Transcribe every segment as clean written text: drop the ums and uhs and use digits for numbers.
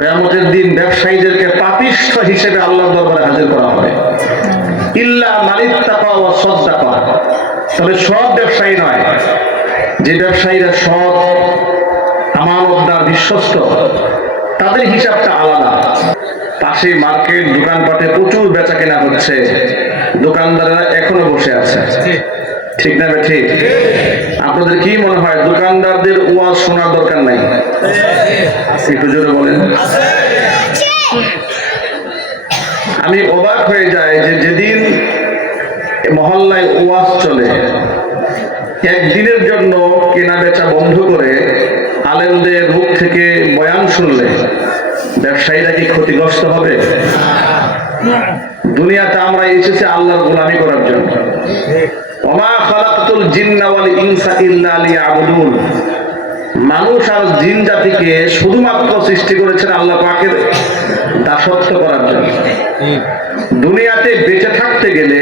কিয়ামতের দিন ব্যবসায়ীদেরকে পাপিষ্ঠ হিসেবে আল্লাহর দরবারে হাজির করা হবে। ইল্লা মানিত্তাকা ওয়া সাদ্দাকা, তবে সব ব্যবসায়ী নয়, যে ব্যবসায়ীরা সৎ, আমানতদার, বিশ্বস্ত, তাদের হিসাবটা আলাদা। পাশে মার্কেট, দোকানপাটে প্রচুর বেচা কেনা হচ্ছে, দোকানদাররা এখনো বসে আছে, ঠিক না ঠিক? আপনাদের কি মনে হয় দোকানদারদের ওয়াজ শোনার দরকার নাই? একটু জোরে বলেন। আমি অবাক হয়ে যাই যে যেদিন মহল্লায় ওয়াজ চলে, একদিনের জন্য কেনা বেচা বন্ধ করে আলেমদের মুখ থেকে বয়ান শুনলে ব্যবসায়ীরা কি ক্ষতিগ্রস্ত হবে? দুনিয়াতে আমরা এসেছি আল্লাহর গোলামি করার জন্য। ওমা খালাকতুল জিন্না ওয়াল ইনসা ইল্লা লিয়াবুদুন, মানুষ আর জিন জাতিকে শুধুমাত্র সৃষ্টি করেছেন আল্লাহ পাকের দাসত্ব করার জন্য। দুনিয়াতে বেঁচে থাকতে গেলে,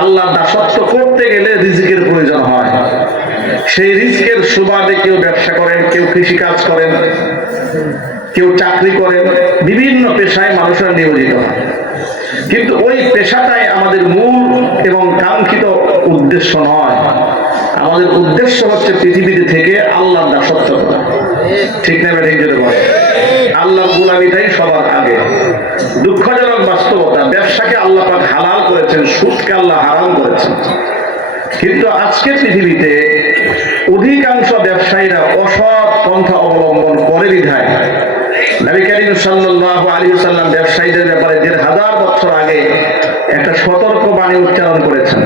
আল্লাহ দাসত্ব করতে গেলে রিজিকের প্রয়োজন হয়। সেই রিজিকের সুবাদে কেউ ব্যবসা করেন, কেউ কৃষি কাজ করেন, কেউ চাকরি করেন, বিভিন্ন পেশায় মানুষরা নিয়োজিত হয়। কিন্তু ওই পেশাটাই আমাদের মূল এবং কাঙ্ক্ষিত উদ্দেশ্য নয়। আমাদের উদ্দেশ্য হচ্ছে পৃথিবীতে থেকে আল্লাহর দাসত্ব করা, ঠিক না ঠিক? যদি বলে আল্লাহর গোলামিটাই সবার আগে। দুঃখজনক বাস্তবতা, ব্যবসাকে আল্লাহ পাক হালাল করেছেন, সুদকে আল্লাহ হারাম করেছেন। কিন্তু আজকের পৃথিবীতে অধিকাংশ ব্যবসায়ীরা অসৎ পন্থা অবলম্বন করে বিধায় নবী করিম সাল্লাল্লাহু আলাইহি ওয়াসাল্লাম ব্যবসায়ীদের ব্যাপারে ১,৫০০ বছর আগে একটা সতর্ক বাণী উচ্চারণ করেছেন।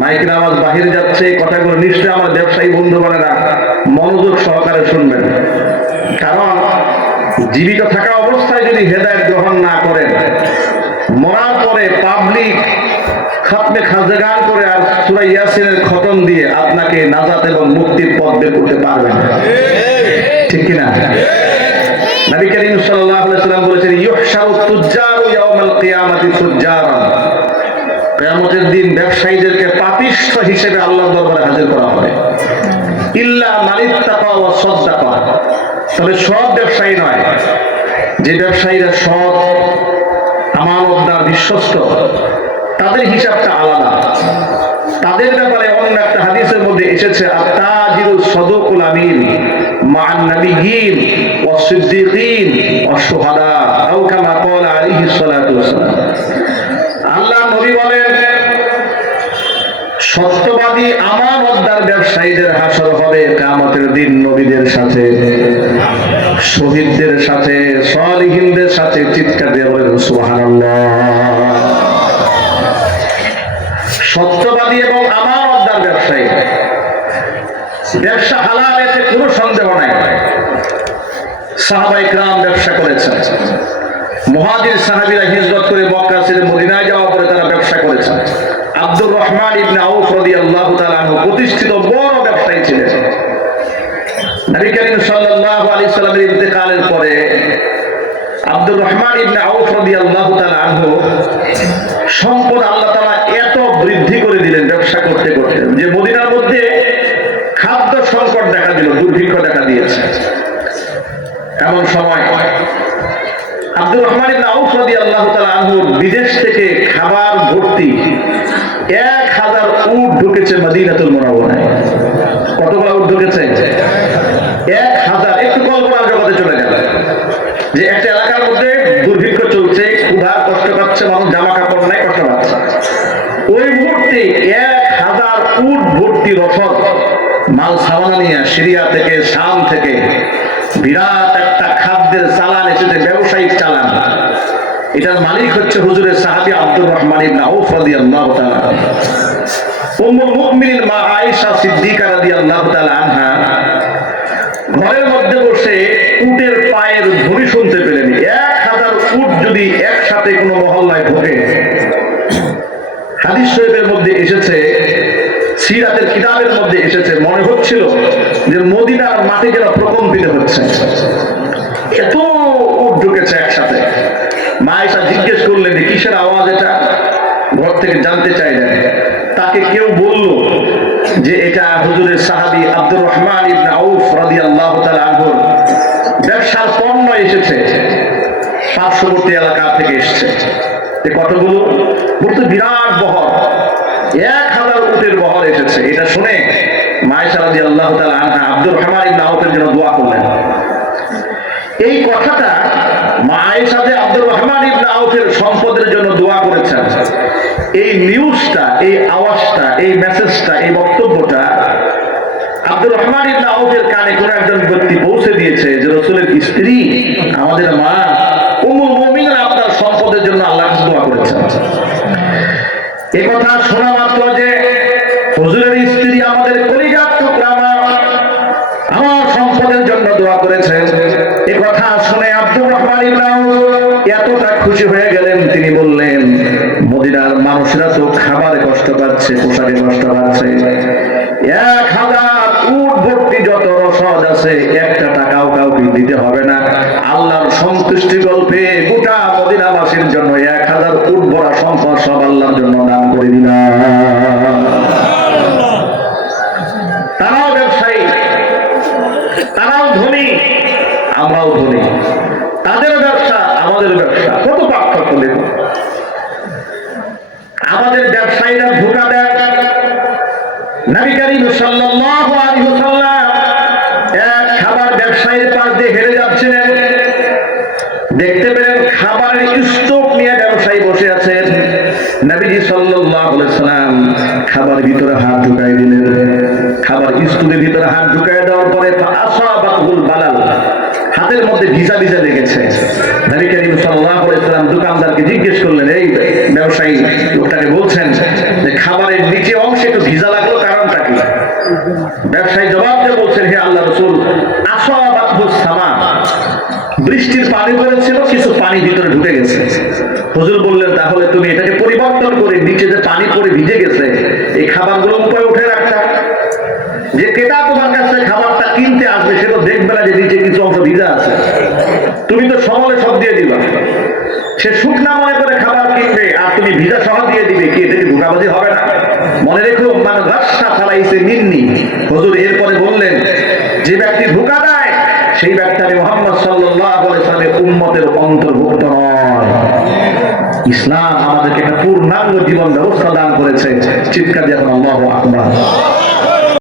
মাইকের আওয়াজ বাহিরে যাচ্ছে, কথাগুলো নিশ্চয়ই আমার ব্যবসায়ী বন্ধু বোনেরা মনোযোগ সহকারে শুনবেন। কারণ জীবিত থাকা অবস্থায় যদি হেদায়েত গ্রহণ না করেন, মরার পরে পাবলিক খাতমে খাজগান করে আর সূরা ইয়াসিনের খতম দিয়ে আপনাকে নাজাত এবং মুক্তির পথ বের করতে পারবেন না, ঠিক কিনা? নবী করিম সাল্লাল্লাহু আলাইহি ওয়াসাল্লাম বলেছেন, ইউহশারু তুজ্জারু ইয়াউমাল কিয়ামাতি তুজ্জারান, কিয়ামতের দিন ব্যবসায়ীদেরকে পাপিষ্ঠ হিসেবে আল্লাহর দরবারে হাজির করা হবে। ইল্লা মানিত্তাকা ওয়া সাদ্দাকা, তবে সব ব্যবসায়ী নয়, যে ব্যবসায়ীরা সৎ, আমানতদার, বিশ্বস্ত, তাদের হিসাবটা আলাদা। তাদের ব্যাপারে অন্য একটা হাদিসের মধ্যে এসেছে, আত-তাজিরুস সাদুকুল আমিন মা'আন নাবিয়্যিন ওয়াস সিদ্দীকিন ওয়াশ শুহাদা, আও কামা ক্বালা আলাইহিস সালাতু ওয়াসসালাম। আল্লাহ নবী বলেন, সত্যবাদী আমানতদার ব্যবসায়ীদের হাসর হবে কিয়ামতের দিন নবীদের সাথে, শহীদদের সাথে, সালিহিনদের সাথে। চিৎকার দিয়ে বলেন সুবহানাল্লাহ। সত্যবাদী এবং আমানতদার ব্যবসায়ী, ব্যবসা হালাল, এতে কোনো সন্দেহ নাই। সাহাবায়ে কেরাম ব্যবসা করেছেন, মুহাজির সাহাবীরা হিজরত করে মক্কা ছেড়ে মদিনায় যাওয়ার পরে তারা ব্যবসা করেছেন। আব্দুর রহমান ইবনে আউফ রাদিয়াল্লাহু তাআলা আনহু প্রতিষ্ঠিত বড় ব্যবসায়ী ছিলেন। নবী করিম সাল্লাল্লাহু আলাইহি সাল্লামের ইন্তেকালের পরে আব্দুর রহমান ইবনে আউফ রাদিয়াল্লাহু তাআলা আনহু সম্পদ আল্লাহ তাআলা এত বৃদ্ধি করে দিলেন ব্যবসা করতে করতে, যে মদিনার মধ্যে খাদ্য সংকট দেখা দিল, দুর্ভিক্ষ দেখা দিয়েছে। এমন সময় আব্দুর রহমান ইবনে আউফ রাদিয়াল্লাহু তাআলা আনহু বিদেশ থেকে খাবার ভর্তি ১,০০০ উট ঢুকেছে মদিনাতুল মুনাওয়ারায়। কতগুলো উট ঢুকেছে? ১,০০০। একটু কল্পনার জগতে চলে গেল যে একটা এলাকার মধ্যে দুর্ভিক্ষ চলছে, ক্ষুধা, কষ্ট পাচ্ছে মানুষ, জামা কাপড় নাই, কষ্ট পাচ্ছে। ওই মুহূর্তে ১,০০০ উট ভর্তি রসদ মাল সামানা নিয়ে সিরিয়া থেকে, শাম থেকে বিরাট একটা খাদ্যের চালান এসেছে, ব্যবসায়িক চালান। এটার মালিক হচ্ছে হুজুরের সাহাবী আব্দুর রহমান ইবনে আউফ রাদিয়াল্লাহু তাআলা। উম্মুল মুমিনিন মা আয়েশা সিদ্দিকা রাদিয়াল্লাহু তাআলা আনহা ঘরের মধ্যে বসে উটের পায়ের ধ্বনি শুনতে পেলেন। ১,০০০ উট যদি একসাথে কোনো মহল্লায় ঢোকে, হাদিস শরীফের মধ্যে এসেছে, সিরাতের কিতাবের মধ্যে এসেছে, মনে হচ্ছিল যে মদিনার মাটি যেন প্রকম্পিত হচ্ছে, এত উট ঢুকেছে একসাথে। মা আয়েশা জিজ্ঞেস করলেন যে কিসের আওয়াজ এটা, ঘর থেকে জানতে চাইলেন। তাকে কেউ বলল যে এটা হুজুরের সাহাবী আব্দুর রহমান ইবনে আউফ রাদিয়াল্লাহু তাআলা আনহু ব্যবসার পণ্য এসেছে। পার্শ্ববর্তী এলাকা থেকে এসছে। কতগুলো বলতে বিরাট বহর, 1000 উটের বহর এসেছে। এটা শুনে মায়েশা রাদিয়াল্লাহু তাআলা আনহা আব্দুর রহমান ইবনে আউফের জন্য দোয়া করলেন। এই কথাটা মায়েশা যে আব্দুর রহমান ইবনে আউফের সম্পদের জন্য দোয়া করেছেন, এই নিউজটা, এই আওয়াজটা, এই মেসেজটা, এই বক্তব্যটা আব্দুর রহমান ইবনে আউফের কানে কোন একজন ব্যক্তি পৌঁছে দিয়েছে যে রাসূলের স্ত্রী আমাদের মা উম্মুল মুমিনিন আপনার সম্পদের জন্য আল্লাহর কাছে দোয়া করেছেন। এই কথা শোনা মাত্র যে হুজুরের স্ত্রী আমাদের কলিজার টুকরা মা আমার সম্পদের জন্য দোয়া করেছেন, এই কথা শুনে আব্দুর রহমান ইবনে আউফ এতটা খুশি হয়ে গেলেন, তিনি বললেন মদিনার মানুষরা তো খাবারে কষ্ট পাচ্ছে, পোশাকে কষ্ট পাচ্ছে, 1000 উট ভর্তি যত রসদ আছে একটা টাকাও কাউকে দিতে হবে না, আল্লাহর সন্তুষ্টি গল্পে গোটা মদিনাবাসীর জন্য 1000 উট ভরা সম্পদ সব আল্লাহর জন্য দান করে দিলাম। তারাও ব্যবসায়ী, তারাও ধনী, আমরাও ধনী, তাদের ব্যবসা আমাদের ব্যবসা, কত পার্থক্য দেখুন। আমাদের ব্যবসায়ীরা ধোঁকা দেয়। নবী করিম সাল্লাল্লাহু আলাইহি ওয়াসাল্লাম এক খাবার ব্যবসায়ীর পাশ দিয়ে হেরে যাচ্ছিলেন, দেখতে পেলেন খাবারের স্টক নিয়ে ব্যবসায়ী বসে আছেন। নবীজি সাল্লাল্লাহু আলাইহি ওয়াসাল্লাম খাবার ভিতরে হাত ঢুকাই দিলেন। খাবার স্টকের ভিতরে হাত ঢুকাই দেওয়ার পরে আসাবাতুল বালাল, হাতের মধ্যে ভিজা ভিজা লেগেছে। নবী করিম সাল্লাল্লাহু আলাইহি ওয়াসাল্লাম দোকানদারকে জিজ্ঞেস করলেন, এই ব্যবসায়ী লোকটাকে বলছেন যে খাবারের নিচে অংশে একটু ভিজা লাগলো, কারণটা কি? ব্যবসায়ী জবাব দিয়ে বলছেন, হে আল্লাহর রাসূল, আসাবাতুস সামা, বৃষ্টির পানি পড়েছিল, কিছু পানি ভিতরে ঢুকে গেছে। হুজুর বললেন, তাহলে তুমি এটাকে পরিবর্তন করে নিচে যে পানি পড়ে ভিজে গেছে এই খাবারগুলো উপরে উঠে রাখতা। যে ক্রেতা তোমার কাছে খাবারটা কিনতে আসবে সে তো দেখবে না যে নিচে কিছু অংশ ভিজা আছে, তুমি তো সমলে সব দিয়ে দিবা। সে শুকনা মনে করে খাবার কিনবে আর তুমি ভিজা সহ দিয়ে দিবে, কি এটা কি ধোঁকাবাজি হবে না? মনে রেখো, মানে রাস্তা ফালাইছে নিন্নি। হুজুর এরপরে বললেন, যে ব্যক্তি ধোঁকা দেয় সেই ব্যক্তি আমি মুহাম্মদ সাল্লাল্লাহু আলাইহি ওয়াসাল্লামের উম্মতের অন্তর্ভুক্ত নয়। ইসলাম আমাদেরকে একটা পূর্ণাঙ্গ জীবন ব্যবস্থা দান করেছে। চিৎকার দিয়ে আল্লাহু আকবার।